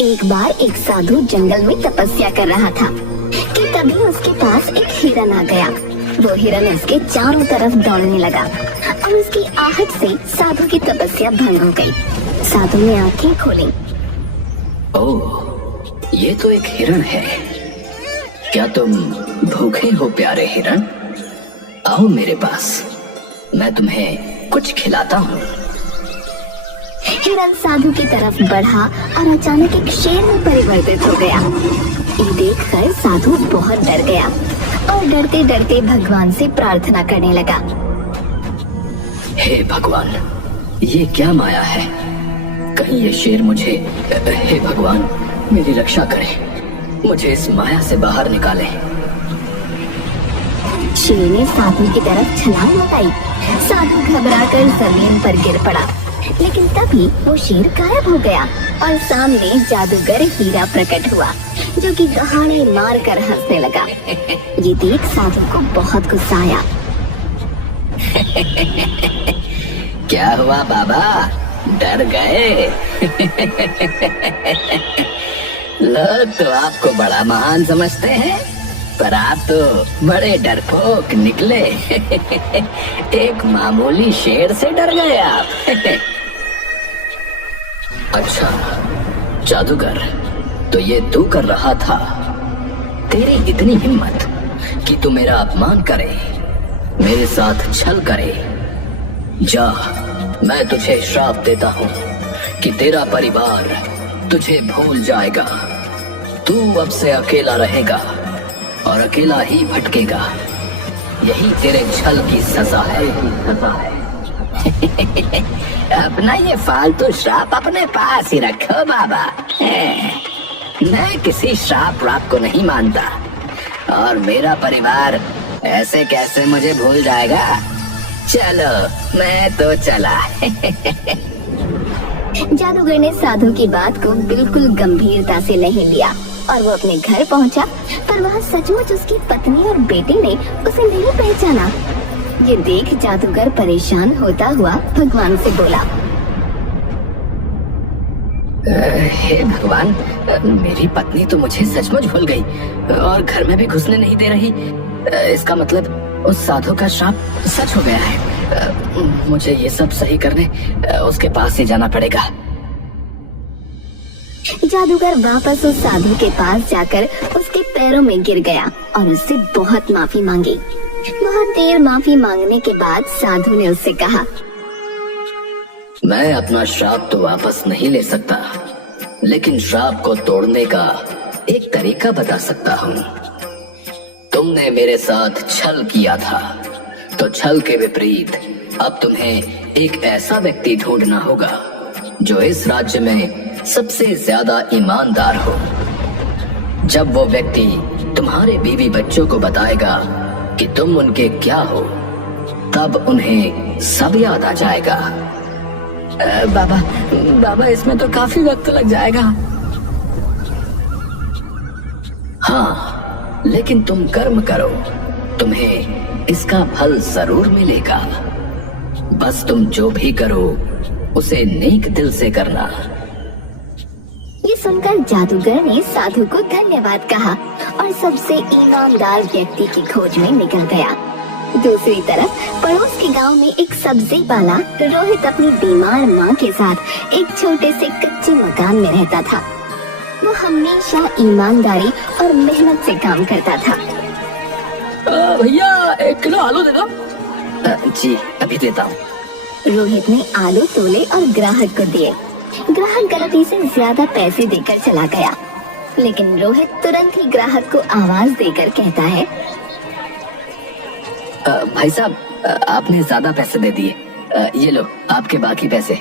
एक बार एक साधु जंगल में तपस्या कर रहा था कि तभी उसके पास एक हिरन आ गया। वो हिरन उसके चारों तरफ दौड़ने लगा और उसकी आहट से साधु की तपस्या भंग हो गई। साधु ने आंखें खोली। ओह, ये तो एक हिरन है। क्या तुम भूखे हो प्यारे हिरन? आओ मेरे पास, मैं तुम्हें कुछ खिलाता हूँ। हिरन साधु की तरफ बढ़ा और अचानक एक शेर में परिवर्तित हो गया। ये देखकर साधु बहुत डर गया और डरते डरते भगवान से प्रार्थना करने लगा। हे भगवान, ये क्या माया है? कहीं ये शेर मुझे, हे भगवान मेरी रक्षा करे, मुझे इस माया से बाहर निकाले। शेर ने साधु की तरफ छलांग लगाई। साधु घबराकर जमीन पर गिर पड़ा, लेकिन तभी वो शेर गायब हो गया और सामने जादूगर हीरा प्रकट हुआ, जो कि दहाड़े मार कर हंसने लगा। ये देख साधु को बहुत गुस्सा आया। क्या हुआ बाबा, डर गए? लोग तो आपको बड़ा महान समझते हैं, पर आप तो बड़े डरपोक निकले। एक मामूली शेर से डर गए आप। अच्छा जादूगर, तो ये तू कर रहा था? तेरी इतनी हिम्मत कि तू मेरा अपमान करे, मेरे साथ छल करे। जा, मैं तुझे श्राप देता हूँ कि तेरा परिवार तुझे भूल जाएगा। तू अब से अकेला रहेगा और अकेला ही भटकेगा। यही तेरे छल की सजा है। अपना ये फालतू श्राप अपने पास ही रखो बाबा। मैं किसी श्राप राप को नहीं मानता, और मेरा परिवार ऐसे कैसे मुझे भूल जाएगा। चलो मैं तो चला। जादूगर ने साधु की बात को बिल्कुल गंभीरता से नहीं लिया और वो अपने घर पहुंचा, पर वहाँ सचमुच उसकी पत्नी और बेटी ने उसे नहीं पहचाना। ये देख जादूगर परेशान होता हुआ भगवान से बोला। हे भगवान, मेरी पत्नी तो मुझे सचमुच भूल गई और घर में भी घुसने नहीं दे रही। इसका मतलब उस साधु का श्राप सच हो गया है। मुझे ये सब सही करने उसके पास ही जाना पड़ेगा। जादूगर वापस उस साधु के पास जाकर उसके पैरों में गिर गया और उससे बहुत माफी मांगी। बहुत देर माफी मांगने के बाद साधु ने उससे कहा, मैं अपना श्राप तो वापस नहीं ले सकता, लेकिन श्राप को तोड़ने का एक तरीका बता सकता हूँ। तुमने मेरे साथ छल किया था, तो छल के विपरीत अब तुम्हें एक ऐसा व्यक्ति ढूंढना होगा जो इस राज्य में सबसे ज्यादा ईमानदार हो। जब वो व्यक्ति तुम्हारे बीवी बच्चों को बताएगा कि तुम उनके क्या हो, तब उन्हें सब याद आ जाएगा। बाबा इसमें तो काफी वक्त लग जाएगा। हाँ, लेकिन तुम कर्म करो, तुम्हें इसका फल जरूर मिलेगा। बस तुम जो भी करो उसे नेक दिल से करना। ये सुनकर जादूगर ने साधु को धन्यवाद कहा और सबसे ईमानदार व्यक्ति की खोज में निकल गया। दूसरी तरफ पड़ोस के गांव में एक सब्जी वाला रोहित अपनी बीमार माँ के साथ एक छोटे से कच्चे मकान में रहता था। वो हमेशा ईमानदारी और मेहनत से काम करता था। भैया 1 किलो आलू दे दो। जी अभी देता हूँ। रोहित ने आलू तोले और ग्राहक को दिए। ग्राहक गलती से ज्यादा पैसे देकर चला गया, लेकिन रोहित तुरंत ही ग्राहक को आवाज देकर कहता है, भाई साहब आपने ज्यादा पैसे दे दिए, ये लो आपके बाकी पैसे।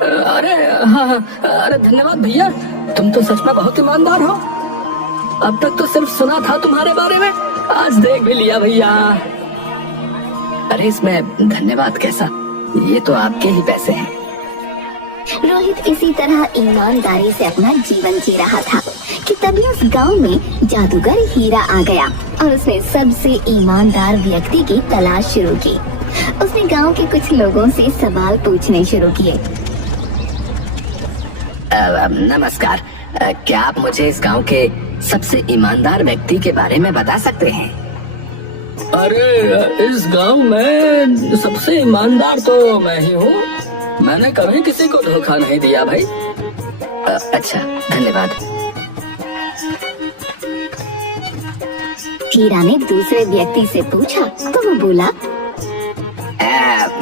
अरे हाँ, अरे धन्यवाद भैया, तुम तो सच में बहुत ईमानदार हो। अब तक तो सिर्फ सुना था तुम्हारे बारे में, आज देख भी लिया भैया। अरे इसमें धन्यवाद कैसा, ये तो आपके ही पैसे हैं। रोहित इसी तरह ईमानदारी से अपना जीवन जी रहा था कि तभी उस गांव में जादूगर हीरा आ गया और उसने सबसे ईमानदार व्यक्ति की तलाश शुरू की। उसने गांव के कुछ लोगों से सवाल पूछने शुरू किए। नमस्कार। क्या आप मुझे इस गांव के सबसे ईमानदार व्यक्ति के बारे में बता सकते हैं? अरे इस गांव में सबसे ईमानदार तो मैं ही हूँ। मैंने कभी किसी को धोखा नहीं दिया भाई। अच्छा, धन्यवाद। हीरा ने दूसरे व्यक्ति से पूछा तो वो बोला,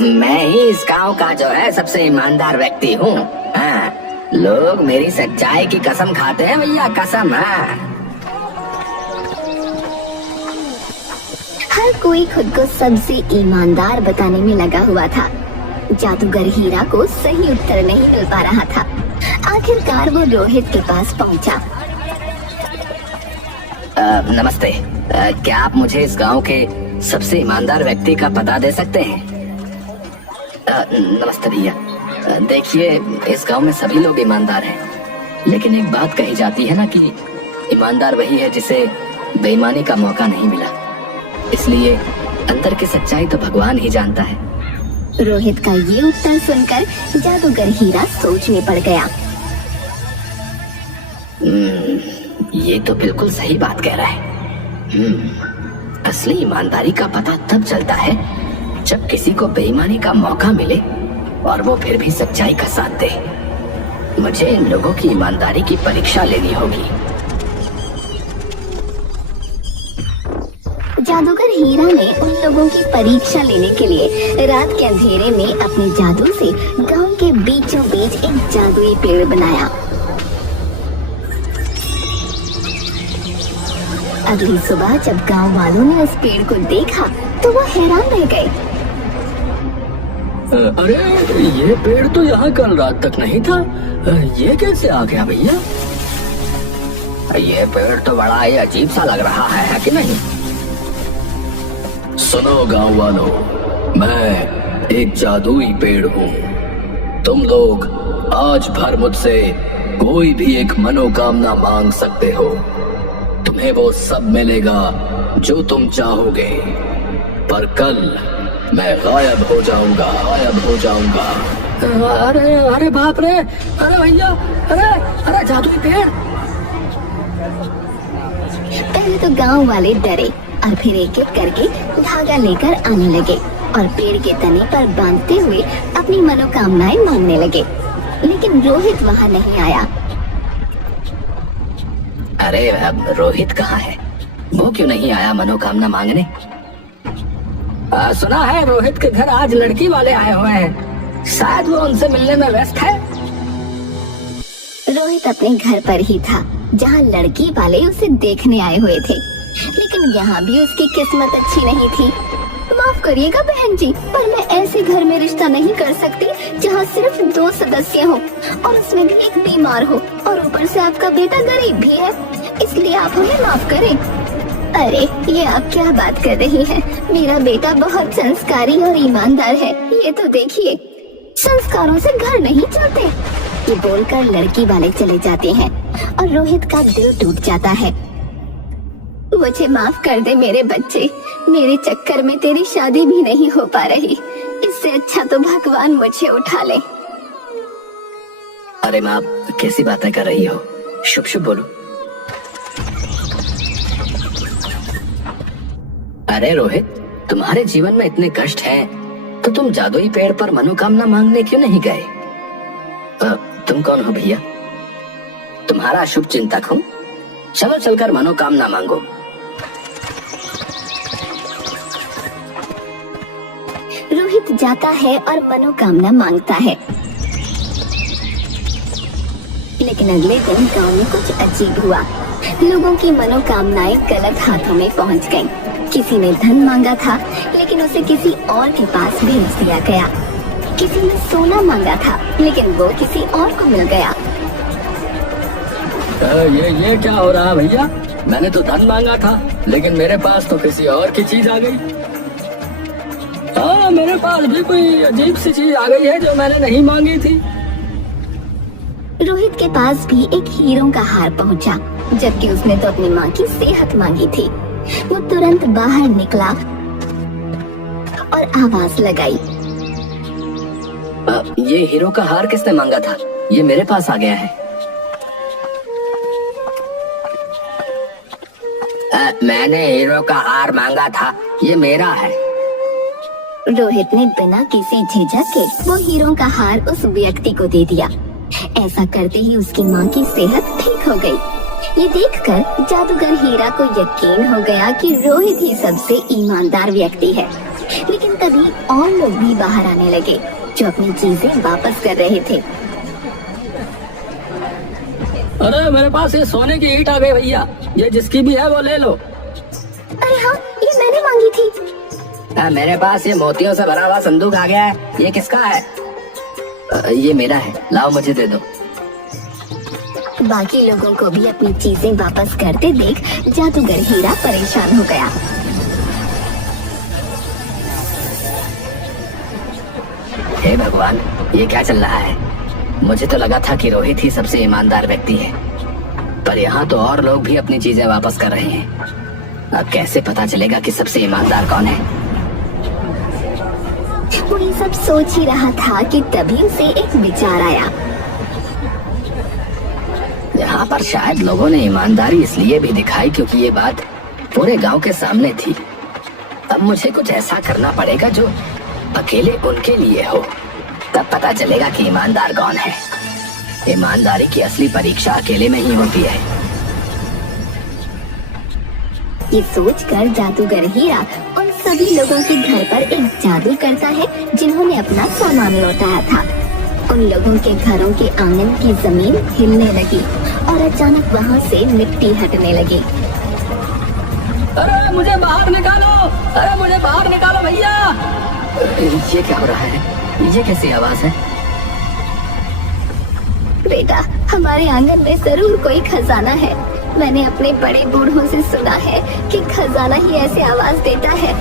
मैं ही इस गांव का जो है सबसे ईमानदार व्यक्ति हूँ। हाँ, लोग मेरी सच्चाई की कसम खाते हैं भैया, कसम। हर कोई खुद को सबसे ईमानदार बताने में लगा हुआ था। जादूगर हीरा को सही उत्तर नहीं मिल पा रहा था। आखिरकार वो रोहित के पास पहुंचा। नमस्ते। क्या आप मुझे इस गांव के सबसे ईमानदार व्यक्ति का पता दे सकते हैं? नमस्ते भैया। देखिए, इस गांव में सभी लोग ईमानदार हैं, लेकिन एक बात कही जाती है ना कि ईमानदार वही है जिसे बेईमानी का मौका नहीं मिला। इसलिए अंदर की सच्चाई तो भगवान ही जानता है। रोहित का ये उत्तर सुनकर जादूगर हीरा सोच में पड़ गया। ये तो बिल्कुल सही बात कह रहा है। असली ईमानदारी का पता तब चलता है जब किसी को बेईमानी का मौका मिले और वो फिर भी सच्चाई का साथ दे। मुझे इन लोगों की ईमानदारी की परीक्षा लेनी होगी। जादूगर हीरा ने उन लोगों की परीक्षा लेने के लिए रात के अंधेरे में अपने जादू से गांव के बीचों बीच एक जादुई पेड़ बनाया। अगली सुबह जब गांव वालों ने उस पेड़ को देखा तो वो हैरान रह गए। अरे ये पेड़ तो यहाँ कल रात तक नहीं था, ये कैसे आ गया भैया? ये पेड़ तो बड़ा ही अजीब सा लग रहा है कि नहीं? सुनो गांव वालों, मैं एक जादुई पेड़ हूँ। तुम लोग आज भर मुझसे कोई भी एक मनोकामना मांग सकते हो। तुम्हें वो सब मिलेगा जो तुम चाहोगे, पर कल मैं गायब हो जाऊंगा। अरे बाप रे! अरे भैया, अरे जादुई पेड़! पहले तो गांव वाले डरे और फिर एक एक करके धागा लेकर आने लगे और पेड़ के तने पर बांधते हुए अपनी मनोकामनाएं मांगने लगे। लेकिन रोहित वहां नहीं आया। अरे अब रोहित कहाँ है? वो क्यों नहीं आया मनोकामना मांगने? सुना है रोहित के घर आज लड़की वाले आए हुए हैं। शायद वो उनसे मिलने में व्यस्त है। रोहित अपने घर पर ही था जहाँ लड़की वाले उसे देखने आए हुए थे, लेकिन यहाँ भी उसकी किस्मत अच्छी नहीं थी। माफ करिएगा बहन जी, पर मैं ऐसे घर में रिश्ता नहीं कर सकती जहाँ सिर्फ 2 सदस्य हो और उसमें भी एक बीमार हो और ऊपर से आपका बेटा गरीब भी है, इसलिए आप हमें माफ करें। अरे ये आप क्या बात कर रही हैं? मेरा बेटा बहुत संस्कारी और ईमानदार है, ये तो देखिए। संस्कारों से घर नहीं चलते। ये बोलकर लड़की वाले चले जाते हैं और रोहित का दिल टूट जाता है। मुझे माफ कर दे मेरे बच्चे, मेरे चक्कर में तेरी शादी भी नहीं हो पा रही। इससे अच्छा तो भगवान मुझे उठा ले। अरे माँ, कैसी बातें कर रही हो? शुभ शुभ बोलो। अरे रोहित, तुम्हारे जीवन में इतने कष्ट हैं, तो तुम जादुई पेड़ पर मनोकामना मांगने क्यों नहीं गए? तुम कौन हो भैया? तुम्हारा शुभ चिंतक हूँ। चलो चलकर मनोकामना मांगो। रोहित जाता है और मनोकामना मांगता है, लेकिन अगले दिन गांव में कुछ अजीब हुआ। लोगों की मनोकामनाएं गलत हाथों में पहुंच गईं। किसी ने धन मांगा था, लेकिन उसे किसी और के पास भेज दिया गया। किसी ने सोना मांगा था, लेकिन वो किसी और को मिल गया। ये क्या हो रहा भैया? मैंने तो धन मांगा था, लेकिन मेरे पास तो किसी और की चीज आ गई। हाँ, मेरे पास भी कोई अजीब सी चीज आ गई है जो मैंने नहीं मांगी थी। रोहित के पास भी एक हीरों का हार पहुंचा, जबकि उसने तो अपनी माँ की सेहत मांगी थी। वो तुरंत बाहर निकला और आवाज लगाई। ये हीरो का हार किसने मांगा था? ये मेरे पास आ गया है। मैंने हीरो का हार मांगा था, ये मेरा है। रोहित ने बिना किसी झिझक के वो हीरो का हार उस व्यक्ति को दे दिया। ऐसा करते ही उसकी माँ की सेहत ठीक हो गई। ये देखकर जादूगर हीरा को यकीन हो गया कि रोहित ही सबसे ईमानदार व्यक्ति है। लेकिन तभी और लोग भी बाहर आने लगे जो अपनी चीजें वापस कर रहे थे। अरे मेरे पास ये सोने की ईंट आ गई भैया, ये जिसकी भी है वो ले लो। अरे हाँ, ये मैंने मांगी थी। मेरे पास ये मोतियों से भरा हुआ संदूक आ गया है, ये किसका है? ये मेरा है, लाओ मुझे दे दो। बाकी लोगों को भी अपनी चीजें वापस करते देख जादूगर हीरा परेशान हो गया। हे भगवान, ये क्या चल रहा है? मुझे तो लगा था कि रोहित ही सबसे ईमानदार व्यक्ति है, पर यहाँ तो और लोग भी अपनी चीजें वापस कर रहे हैं। अब कैसे पता चलेगा कि सबसे ईमानदार कौन है? वो ये सब सोच ही रहा था कि तभी उसे एक विचार आया। यहाँ पर शायद लोगों ने ईमानदारी इसलिए भी दिखाई क्योंकि ये बात पूरे गांव के सामने थी। अब मुझे कुछ ऐसा करना पड़ेगा जो अकेले उनके लिए हो, तब पता चलेगा कि ईमानदार कौन है। ईमानदारी की असली परीक्षा अकेले में ही होती है। ये सोचकर जादूगर हीरा उन सभी लोगों के घर पर एक जादू करता है जिन्होंने अपना सामान लौटाया था। उन लोगों के घरों के आंगन की जमीन हिलने लगी और अचानक वहाँ से मिट्टी हटने लगी। अरे मुझे बाहर निकालो, अरे मुझे बाहर निकालो भैया। ये क्या हो रहा है? ये कैसी आवाज है? बेटा, हमारे आंगन में जरूर कोई खजाना है। मैंने अपने बड़े बूढ़ों से सुना है कि खजाना ही ऐसे आवाज देता है।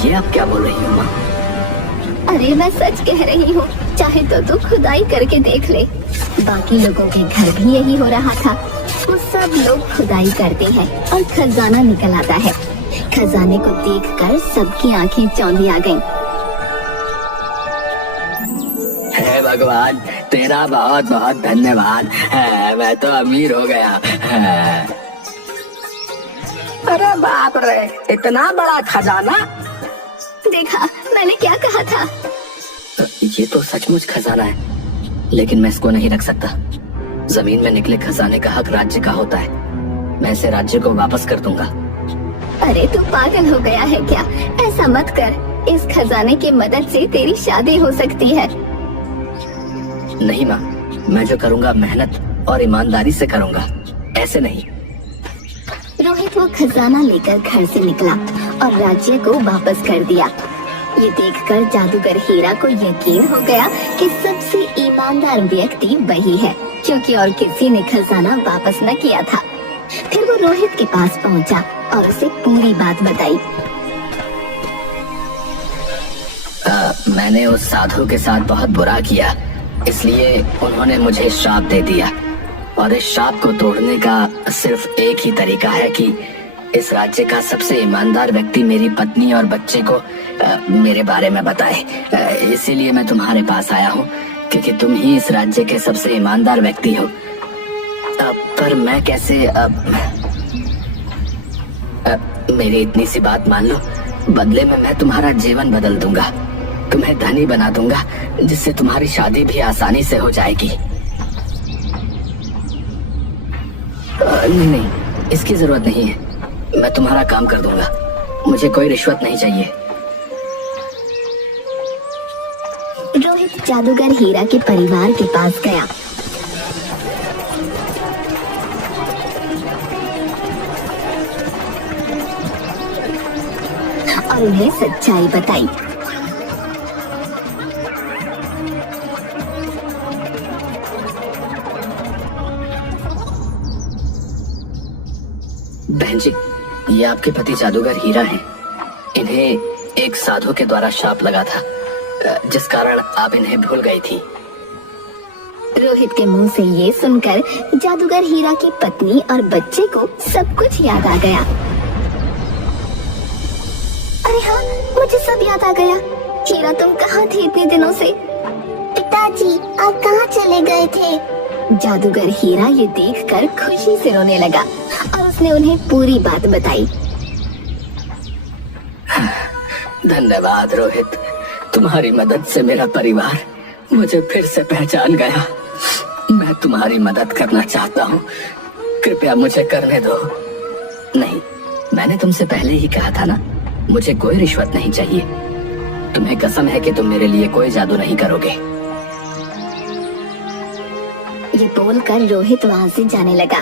ये आप क्या बोल रही हो माँ? अरे मैं सच कह रही हूँ, चाहे तो तू खुदाई करके देख ले। बाकी लोगों के घर भी यही हो रहा था। वो सब लोग खुदाई करते हैं और खजाना निकल आता है। खजाने को देखकर सबकी आंखें चौंधी आ गईं। हे भगवान, तेरा बहुत बहुत धन्यवाद। मैं तो अमीर हो गया। अरे बाप रे, इतना बड़ा खजाना! देखा, मैंने क्या कहा था। ये तो सचमुच खजाना है, लेकिन मैं इसको नहीं रख सकता। जमीन में निकले खजाने का हक राज्य का होता है। मैं इसे राज्य को वापस कर दूंगा। अरे तू पागल हो गया है क्या? ऐसा मत कर। इस खजाने की मदद से तेरी शादी हो सकती है। नहीं माँ, मैं जो करूँगा मेहनत और ईमानदारी से करूँगा, ऐसे नहीं। रोहित वो खजाना लेकर घर से निकला और राज्य को वापस कर दिया। ये देखकर जादूगर हीरा को यकीन हो गया कि सबसे ईमानदार व्यक्ति वही है, क्योंकि और किसी ने खजाना वापस न किया था। फिर वो रोहित के पास पहुंचा और उसे पूरी बात बताई। मैंने उस साधु के साथ बहुत बुरा किया, इसलिए उन्होंने मुझे श्राप दे दिया। और इस श्राप को तोड़ने का सिर्फ एक ही तरीका है कि इस राज्य का सबसे ईमानदार व्यक्ति मेरी पत्नी और बच्चे को मेरे बारे में बताए। इसीलिए मैं तुम्हारे पास आया हूँ, क्योंकि तुम ही इस राज्य के सबसे ईमानदार व्यक्ति हो। पर मैं कैसे मेरी इतनी सी बात मान लो, बदले में मैं तुम्हारा जीवन बदल दूंगा, तुम्हें धनी बना दूंगा, जिससे तुम्हारी शादी भी आसानी से हो जाएगी। नहीं, इसकी जरूरत नहीं है। मैं तुम्हारा काम कर दूंगा, मुझे कोई रिश्वत नहीं चाहिए। रोहित जादूगर हीरा के परिवार के पास गया। और उन्हें सच्चाई बताई। बहन जी, ये आपके पति जादूगर हीरा हैं। इन्हें एक साधु के द्वारा श्राप लगा था, जिस कारण आप इन्हें भूल गई थी। रोहित के मुंह से ये सुनकर जादूगर हीरा की पत्नी और बच्चे को सब कुछ याद आ गया। अरे हाँ, मुझे सब याद आ गया। हीरा, तुम कहाँ थी इतने दिनों से? चले गए थे। जादूगर हीरा ये देखकर खुशी से रोने लगा और उसने उन्हें पूरी बात बताई। धन्यवाद रोहित, तुम्हारी मदद से मेरा परिवार मुझे फिर से पहचान गया। मैं तुम्हारी मदद करना चाहता हूँ, कृपया मुझे करने दो। नहीं, मैंने तुमसे पहले ही कहा था ना, मुझे कोई रिश्वत नहीं चाहिए। तुम्हें कसम है कि तुम मेरे लिए कोई जादू नहीं करोगे। ये बोलकर रोहित वहाँ से जाने लगा,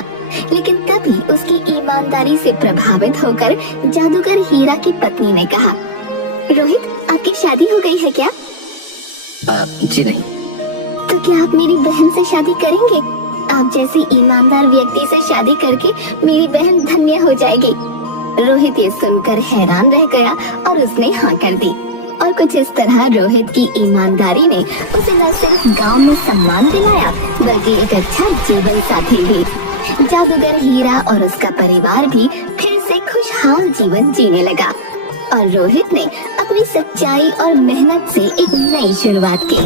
लेकिन तभी उसकी ईमानदारी से प्रभावित होकर जादूगर हीरा की पत्नी ने कहा, रोहित, आपकी शादी हो गई है क्या? जी नहीं। तो क्या आप मेरी बहन से शादी करेंगे? आप जैसे ईमानदार व्यक्ति से शादी करके मेरी बहन धन्य हो जाएगी। रोहित ये सुनकर हैरान रह गया और उसने हाँ कर दी। और कुछ इस तरह रोहित की ईमानदारी ने उसे न सिर्फ गांव में सम्मान दिलाया, बल्कि एक अच्छा जीवन साथी भी। जादूगर हीरा और उसका परिवार भी फिर से खुशहाल जीवन जीने लगा और रोहित ने अपनी सच्चाई और मेहनत से एक नई शुरुआत की।